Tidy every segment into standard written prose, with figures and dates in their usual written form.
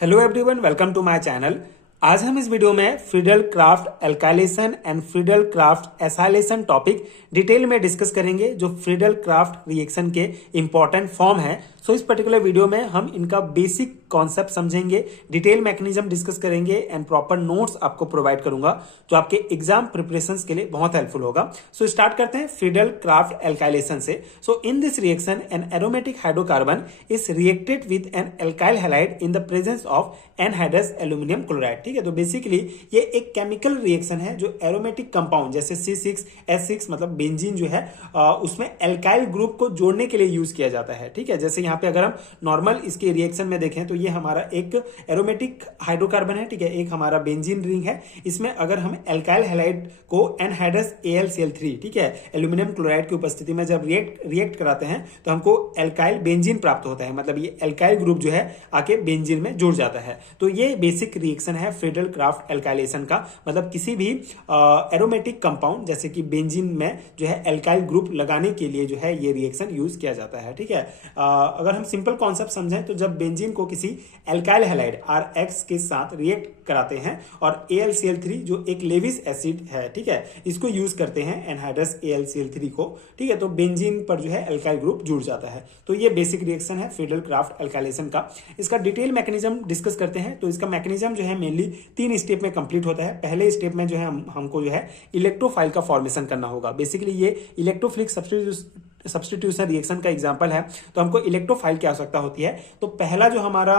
Hello everyone, welcome to my channel. आज हम इस वीडियो में Friedel Crafts alkylation and Friedel Crafts acylation topic detail में discuss करेंगे, जो फ्रीडल क्राफ्ट रिएक्शन के इंपॉर्टेंट फॉर्म है। इस पर्टिकुलर वीडियो में हम इनका बेसिक कॉन्सेप्ट समझेंगे, डिटेल मैकेनिज्म डिस्कस करेंगे एंड प्रॉपर नोट्स आपको प्रोवाइड करूंगा, जो आपके एग्जाम प्रिपरेशंस के लिए बहुत हेल्पफुल होगा। स्टार्ट करते हैं फ्रीडल क्राफ्ट एल्काइलेशन से। In this reaction an aromatic hydrocarbon is reacted with an alkyl halide in the presence of anhydrous aluminium chloride. ठीक है, तो बेसिकली ये एक केमिकल रिएक्शन है जो एरोमेटिक कंपाउंड जैसे C6H6 मतलब बेंजीन जो है उसमें एल्काइल ग्रुप को जोड़ने के लिए यूज किया जाता है। ठीक है, जैसे यहाँ पे अगर हम नॉर्मल इसके रिएक्शन में देखें तो ये हमारा एक एरोमेटिक हाइड्रोकार्बन है। ठीक है, एक हमारा बेंजीन रिंग है। इसमें अगर हम एल्काइल हैलाइड को एनहाइड्रस AlCl3 ठीक है एल्यूमिनियम क्लोराइड की उपस्थिति में जब रिएक्ट कराते हैं तो हमको एल्काइल बेंजीन प्राप्त होता है। मतलब ये एल्काइल ग्रुप जो है आके बेंजीन में जुड़ जाता है। तो ये बेसिक रिएक्शन है फ्रीडल क्राफ्ट एल्काइलेशन का। मतलब किसी भी एरोमेटिक कंपाउंड जैसे कि बेंजीन में जो है एल्काइल ग्रुप लगाने के लिए जो है ये रिएक्शन यूज किया जाता है। ठीक है, अगर हम सिंपल कॉन्सेप्ट समझें तो जब बेंजीन को किसी एल्काइल हैलाइड RX के साथ रिएक्ट कराते हैं और AlCl3 जो एक लेविस एसिड है, ठीक है, इसको यूज करते हैं एनहाइड्रस AlCl3 को। ठीक है, तो बेंजीन पर जो है एल्काइल ग्रुप जुड़ जाता है। तो ये बेसिक रिएक्शन है फ्रीडल क्राफ्ट एल्काइलेशन का। इसका डिटेल मैकेनिज्म डिस्कस करते हैं। तो इसका मैकेनिज्म जो है मेनली 3 स्टेप में कंप्लीट होता है। पहले स्टेप में जो है हमको जो है इलेक्ट्रोफाइल का फॉर्मेशन करना होगा। बेसिकली ये इलेक्ट्रोफिलिक सब्स्टिट्यूशन रिएक्शन का एग्जांपल है, तो हमको इलेक्ट्रोफाइल की आवश्यकता होती है। तो पहला जो हमारा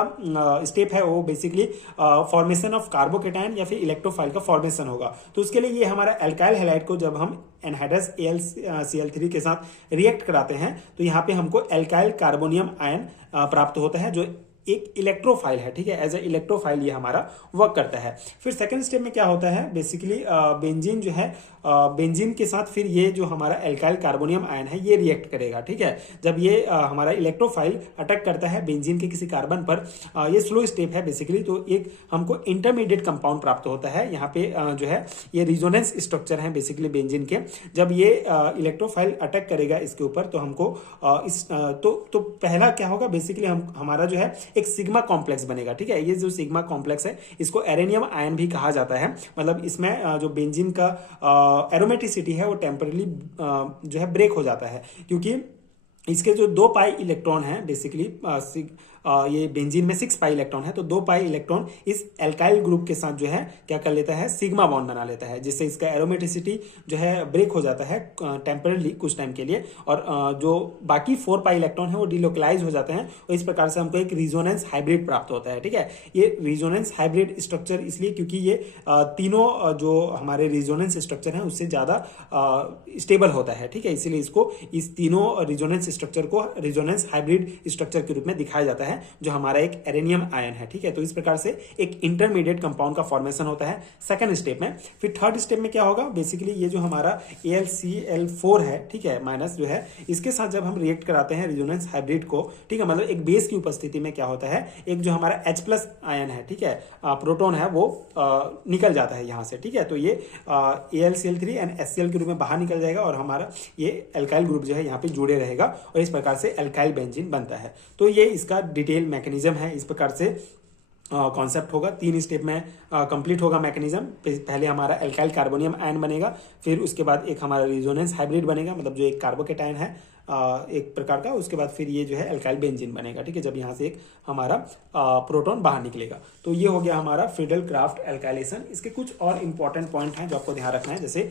स्टेप है वो बेसिकली फॉर्मेशन ऑफ कार्बोकेटायन या फिर इलेक्ट्रोफाइल का फॉर्मेशन होगा। तो उसके लिए ये हमारा एल्काइल हैलाइड को जब हम एनहाइड्रस AlCl3 के साथ रिएक्ट कराते हैं तो यहाँ पे हमको एल्काइल कार्बोनियम आयन प्राप्त होता है, जो एक इलेक्ट्रोफाइल है। ठीक है, एज ए इलेक्ट्रोफाइल ये हमारा वर्क करता है। फिर सेकंड स्टेप में क्या होता है, बेसिकली बेंजीन जो है बेंजीन के साथ फिर ये जो हमारा एल्काइल कार्बोनियम आयन है ये रिएक्ट करेगा। ठीक है, जब ये हमारा इलेक्ट्रोफाइल अटैक करता है बेंजीन के किसी कार्बन पर, ये स्लो स्टेप है बेसिकली। तो एक हमको इंटरमीडिएट कंपाउंड प्राप्त होता है। यहाँ पे जो है ये रिजोनेंस स्ट्रक्चर है बेसिकली बेंजीन के। जब ये इलेक्ट्रोफाइल अटैक करेगा इसके ऊपर तो हमको तो पहला क्या होगा, बेसिकली हमारा जो है एक सिग्मा कॉम्प्लेक्स बनेगा। ठीक है, ये जो सिग्मा कॉम्प्लेक्स है इसको एरेनियम आयन भी कहा जाता है। मतलब इसमें जो बेंजीन का एरोमेटिसिटी है वो टेम्परली जो है ब्रेक हो जाता है, क्योंकि इसके जो 2 पाई इलेक्ट्रॉन है बेसिकली ये बेंजीन में 6 पाई इलेक्ट्रॉन है, तो 2 पाई इलेक्ट्रॉन इस एल्काइल ग्रुप के साथ जो है क्या कर लेता है, सिग्मा बॉन्ड बना लेता है, जिससे इसका एरोमेटिसिटी जो है ब्रेक हो जाता है टेम्परली कुछ टाइम के लिए। और जो बाकी 4 पाई इलेक्ट्रॉन है वो डिलोकलाइज हो जाते हैं और इस प्रकार से हमको एक रिजोनेंस हाइब्रिड प्राप्त होता है। ठीक है, ये रिजोनेंस हाइब्रिड स्ट्रक्चर इसलिए क्योंकि ये तीनों जो हमारे रिजोनेंस स्ट्रक्चर है उससे ज्यादा स्टेबल होता है। ठीक है, इसीलिए इसको इस तीनों रिजोनेंस स्ट्रक्चर को रिजोनेंस हाइब्रिड स्ट्रक्चर के रूप में दिखाया जाता है, जो हमारा एक एरेनियम आयन है। ठीक है, तो इस प्रकार से एक इंटरमीडिएट कंपाउंड का फॉर्मेशन होता है सेकंड स्टेप में। फिर थर्ड स्टेप में क्या होगा, बेसिकली ये जो हमारा AlCl4 है, ठीक है, माइनस जो है, इसके साथ जब हम रिएक्ट कराते हैं रिजोनेंस हाइब्रिड को, ठीक है, मतलब एक बेस की उपस्थिति में क्या होता है, एक जो हमारा H+ आयन है, ठीक है, प्रोटॉन है, वो निकल जाता है यहां से। ठीक है, तो ये AlCl3 एंड HCl के रूप में बाहर निकल जाएगा और हमारा ये एल्काइल ग्रुप जो है यहाँ पे जुड़े रहेगा और इस प्रकार से एल्काइल बेंजीन बनता है। तो ये इसका डिटेल मैकेनिज्म है। इस प्रकार से कॉन्सेप्ट होगा, 3 स्टेप में कंप्लीट होगा मैकेनिज्म। पहले हमारा एल्काइल कार्बोनियम आयन बनेगा, फिर उसके बाद एक हमारा रिजोनेंस हाइब्रिड बनेगा, मतलब जो एक कार्बोकेटायन है एक प्रकार का, उसके बाद फिर ये जो है एल्काइल बेंजीन बनेगा। ठीक है, जब यहाँ से एक हमारा प्रोटॉन बाहर निकलेगा। तो ये हो गया हमारा फ्रीडल क्राफ्ट एल्काइलेशन। इसके कुछ और इंपॉर्टेंट पॉइंट हैं जो आपको ध्यान रखना है, जैसे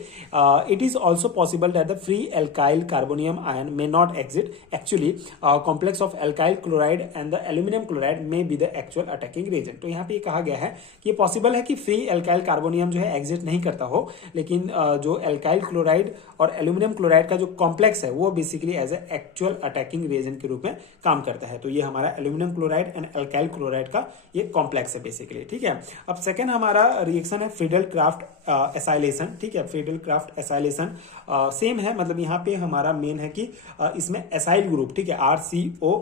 it is also possible that the free alkyl carbonium ion may not exit actually complex of alkyl chloride and the aluminium chloride may be the actual attacking reagent. तो यहाँ पे कहा गया है कि पॉसिबल है कि फ्री एल्काइल कार्बोनियम जो है एग्जिट नहीं करता हो, लेकिन जो एल्काइल क्लोराइड और एल्यूमिनियम क्लोराइड का जो कॉम्प्लेक्स है वो basically as a actual attacking reagent के रूप में काम करता है। तो ये हमारा aluminium chloride and alkyl chloride का ये कॉम्प्लेक्स है बेसिकली। ठीक है, अब सेकंड हमारा रिएक्शन है फ्रीडल क्राफ्ट एसाइलेशन। ठीक है, फ्रीडल क्राफ्ट एसाइलेशन सेम है, मतलब यहाँ पे हमारा मेन है कि इसमें एसाइल ग्रुप, ठीक है, RCO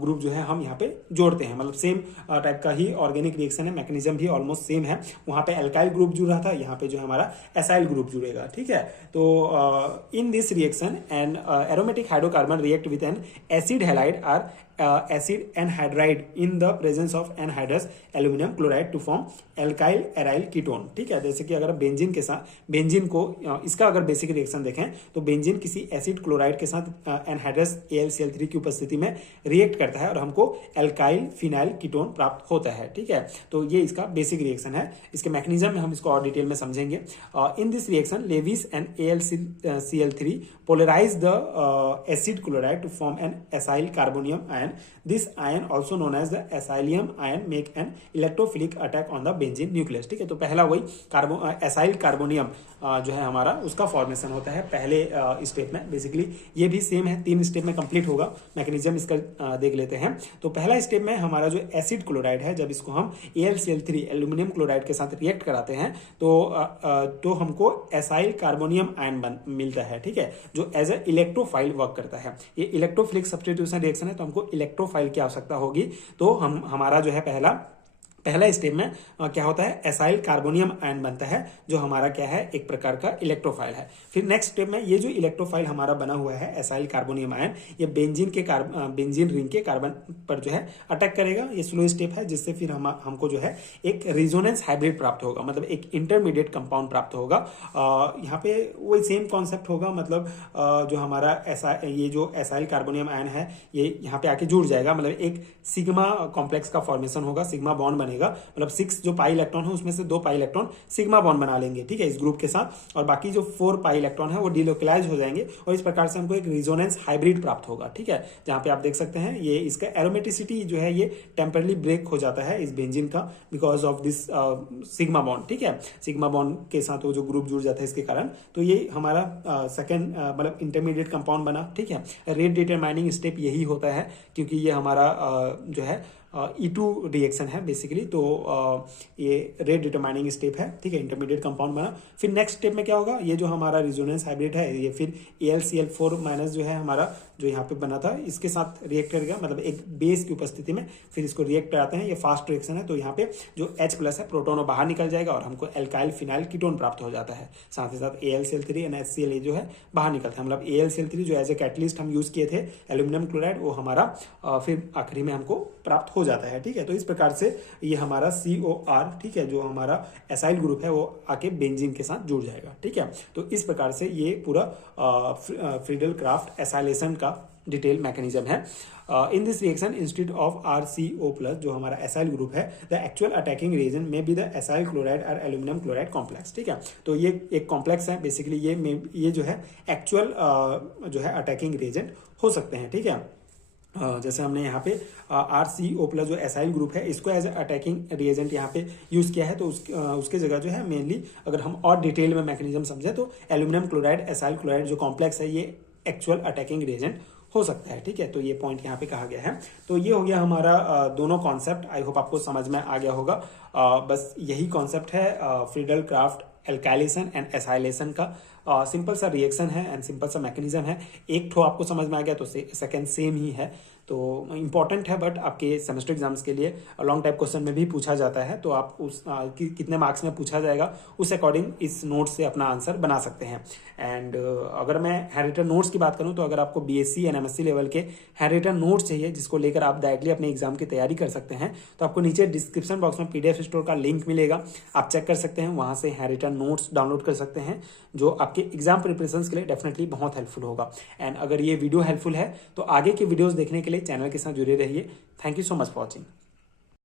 ग्रुप जो है हम यहाँ पे जोड़ते हैं। मतलब सेम टाइप का ही ऑर्गेनिक रिएक्शन है, मैकेनिज्म भी ऑलमोस्ट सेम है। वहां पे एल्काइल ग्रुप जुड़ रहा था, यहाँ पे जो हमारा एसाइल ग्रुप जुड़ेगा। ठीक है, तो in this reaction an aromatic hydrocarbon react with an acid halide or acid anhydride in the presence of anhydrous aluminum chloride to form alkyl aryl ketone। ठीक है, जैसे कि अगर बेंजीन के साथ बेंजीन को इसका अगर बेसिक रिएक्शन देखें तो बेंजीन किसी एसिड क्लोराइड के साथ एनहाइड्रस AlCl3 की उपस्थिति में रिएक्ट करता है और हमको एल्काइल फिनाइल कीटोन प्राप्त होता है। ठीक है, तो ये इसका बेसिक रिएक्शन है। इसके मैकेनिज्म में हम इसको और डिटेल में समझेंगे। In this reaction Lewis and AlCl3 polarize the acid chloride to form an acyl carbonium ion. This ion also known as the acylium ion make an electrophilic attack on the benzene nucleus। ठीक है, तो पहला वही acyl carbonium जो है हमारा उसका formation होता है पहले स्टेप में। बेसिकली ये भी सेम है, 3 स्टेप में कंप्लीट होगा। मैकेनिज्म इसका देख लेते हैं। तो पहला स्टेप में हमारा जो एसिड क्लोराइड है, जब इसको हम AlCl3 एल्यूमिनियम क्लोराइड के साथ रिएक्ट कराते हैं तो हमको एसाइल कार्बोनियम आयन मिलता है। ठीक है, जो एज ए इलेक्ट्रोफाइल वर्क करता है। ये इलेक्ट्रोफिलिक सब्स्टिट्यूशन रिएक्शन है, तो हमको इलेक्ट्रोफाइल की आवश्यकता होगी। तो हमारा जो है पहला स्टेप में क्या होता है, एसाइल कार्बोनियम आयन बनता है, जो हमारा क्या है, एक प्रकार का इलेक्ट्रोफाइल है। फिर नेक्स्ट स्टेप में ये जो इलेक्ट्रोफाइल हमारा बना हुआ है एसाइल कार्बोनियम आयन, ये बेंजीन रिंग के कार्बन पर जो है अटैक करेगा। ये स्लो स्टेप है, जिससे फिर हमको जो है एक रिजोनेंस हाइब्रिड प्राप्त होगा, मतलब एक इंटरमीडिएट कंपाउंड प्राप्त होगा। यहाँ पे वही सेम कॉन्सेप्ट होगा, मतलब जो हमारा ये जो एसाइल कार्बोनियम आयन है ये यहाँ पे आके जुड़ जाएगा, मतलब एक सिग्मा कॉम्प्लेक्स का फॉर्मेशन होगा, सिग्मा बॉन्ड बनेगा। मतलब 6 जो पाई इलेक्ट्रॉन है उसमें से 2 पाई इलेक्ट्रॉन सिग्मा बॉन्ड बना लेंगे। ठीक है, इस ग्रुप के साथ, और बाकी जो 4 पाई इलेक्ट्रॉन है वो डिलोकलाइज हो जाएंगे, और इस प्रकार से हमको एक रिजोनेंस हाइब्रिड प्राप्त होगा। ठीक है, जहां पे आप देख सकते हैं ये इसका एरोमेटिसिटी जो है ये टेम्परली ब्रेक हो जाता है इस बेंजीन का, because of this sigma bond. ठीक है, सिग्मा बॉन्ड के साथ वो जो ग्रुप जुड़ जाता है इसके कारण। तो ये हमारा सेकेंड मतलब इंटरमीडिएट कंपाउंड बना। ठीक है, रेट डिटरमाइनिंग स्टेप यही होता है, क्योंकि ये हमारा जो है E2 रिएक्शन है बेसिकली। तो ये रेट डिटरमाइनिंग स्टेप है। ठीक है, इंटरमीडिएट कंपाउंड बना। फिर नेक्स्ट स्टेप में क्या होगा, ये जो हमारा रिजोनेंस हाइब्रिड है ये फिर AlCl4 माइनस जो है हमारा जो यहाँ पे बना था इसके साथ रिएक्ट करेगा, मतलब एक बेस की उपस्थिति में फिर इसको रिएक्ट कराते हैं। ये फास्ट रिएक्शन है, तो यहाँ पे जो H+ है प्रोटोन बाहर निकल जाएगा और हमको एल्काइल फिनाइल कीटोन प्राप्त हो जाता है। साथ ही साथ AlCl3 और HCl जो है बाहर निकलता है, मतलब AlCl3 जो एज ए कैटलिस्ट हम यूज किए थे एल्यूमिनियम क्लोराइड, वो हमारा फिर आखिरी में हमको प्राप्त हो जाता है। ठीक है, तो इस प्रकार से ये हमारा COR, ठीक है, जो हमारा एसाइल ग्रुप है वो आके बेंजीन के साथ जुड़ जाएगा। ठीक है, तो इस प्रकार से ये पूरा फ्रीडल क्राफ्ट एसाइलेशन का डिटेल मैकेनिज्म है। इन this reaction instead of RCO+, जो हमारा एसाइल ग्रुप है, द एक्चुअल अटैकिंग रिएजेंट में बी द एसाइल क्लोराइड और एल्यूमिनियम क्लोराइड कॉम्प्लेक्स। ठीक है, तो ये एक कॉम्प्लेक्स है बेसिकली, ये जो है एक्चुअल जो है अटैकिंग रिएजेंट हो सकते हैं। ठीक है, जैसे हमने यहाँ पे RCO+ जो एसाइल ग्रुप है इसको एज अटैकिंग रिएजेंट यहाँ पे यूज किया है, तो उसके जगह जो है मेनली अगर हम और डिटेल में मैकेनिज्म समझे तो एल्यूमिनियम क्लोराइड एसाइल क्लोराइड जो कॉम्प्लेक्स है ये एक्चुअल अटैकिंग रिएजेंट हो सकता है। ठीक है, तो ये पॉइंट यहाँ पे कहा गया है। तो ये हो गया हमारा दोनों कॉन्सेप्ट। आई होप आपको समझ में आ गया होगा। बस यही कॉन्सेप्ट है Friedel Crafts alkylation and acylation का। सिंपल सा रिएक्शन है एंड सिंपल सा मैकेनिज्म है। एक ठो आपको समझ में आ गया तो सेकेंड सेम ही है, तो इंपॉर्टेंट है, बट आपके सेमेस्टर एग्जाम्स के लिए लॉन्ग टाइप क्वेश्चन में भी पूछा जाता है, तो आप उस कितने मार्क्स में पूछा जाएगा उस अकॉर्डिंग इस नोट से अपना आंसर बना सकते हैं। एंड अगर मैं हैंड रिटन नोट्स की बात करूं तो अगर आपको BSc एंड MSc लेवल के हैंड रिटन नोट्स चाहिए जिसको लेकर आप डायरेक्टली अपने एग्जाम की तैयारी कर सकते हैं, तो आपको नीचे डिस्क्रिप्शन बॉक्स में PDF स्टोर का लिंक मिलेगा, आप चेक कर सकते हैं, वहां से हैंड रिटन नोट्स डाउनलोड कर सकते हैं, जो आपके एग्जाम प्रिपरेशन के लिए डेफिनेटली बहुत हेल्पफुल होगा। एंड अगर ये वीडियो हेल्पफुल है तो आगे के वीडियोस देखने के लिए चैनल के साथ जुड़े रहिए। Thank you so much for watching.